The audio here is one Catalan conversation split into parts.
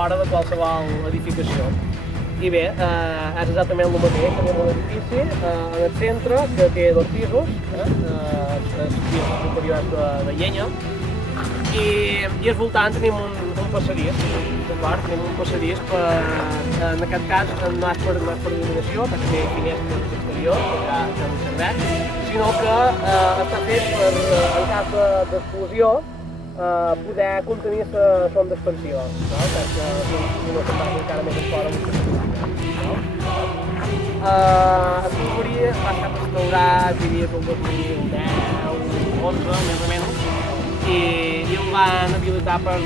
fora de qualsevol edificació. I bé, és exactament el mateix, tenim un edifici en el centre que té 2 pisos, els pisos superiors de llenya, i al voltant tenim un passadís, d'acord? Tenim un passadís en aquest cas no és per il·luminació, perquè té finestres exteriors, que ja no serveix, sinó que està fet per, en cas d'explosió, poder contenir la sonda expansiva, perquè no se'n vagi encara més enfora. El Tilbury va estar restaurat, diria que el 2010-11, més o menys, i el van habilitar per...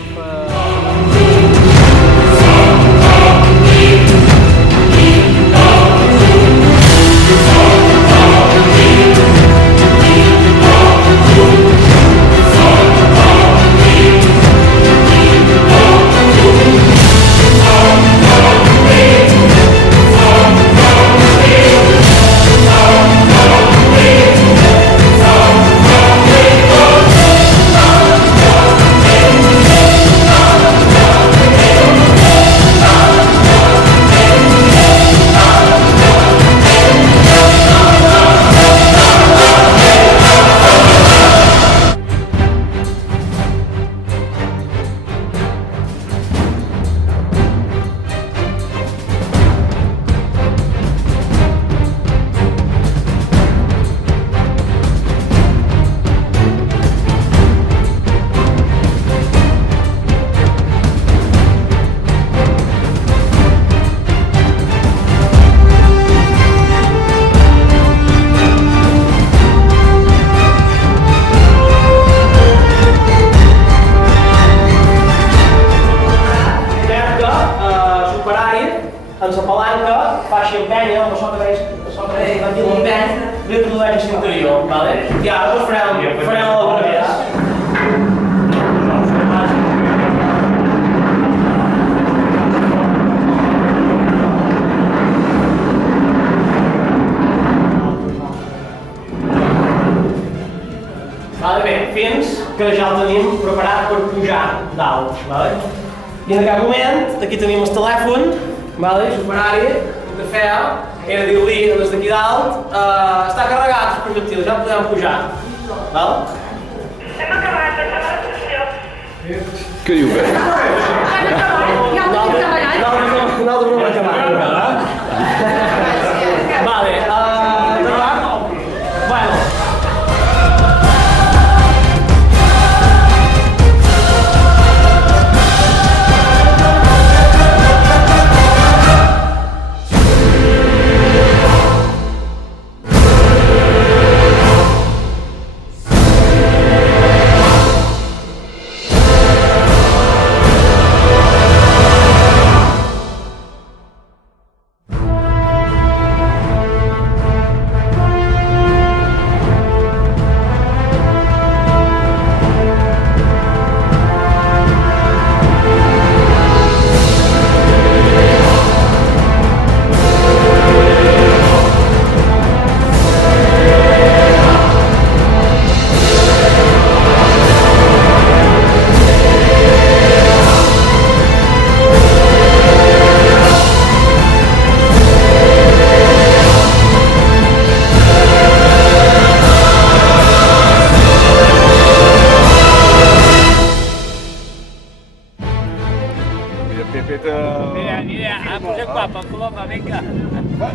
En la palanca faci empènyer, amb això que veig, aquí l'empeny, l'introdueix a l'interior, vale? I ara doncs farem alguna més. Vale, bé, fins que ja el tenim preparat per pujar dalt, vale? I en aquest moment, aquí tenim el telèfon, vale, superari, el que feia era dir-li des d'aquí dalt, està carregat els projectils, ja podem pujar, val? Hem acabat la sessió. Què diu que? Ja ho tenim carregat. Nosaltres no hem acabat. Vale, endavant? Bueno. Mira, posem guapa, Coloma, vinga.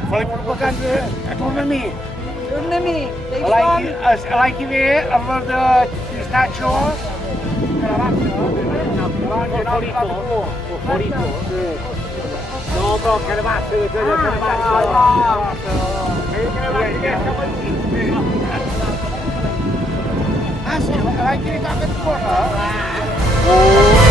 Farem una vacança, torna-m'hi. Torna-m'hi. L'any que ve, amb les de pistatxo, carabassa, Fosforito. No, però carabassa, Ah, sí, l'any que ve toca a Torna. Oh!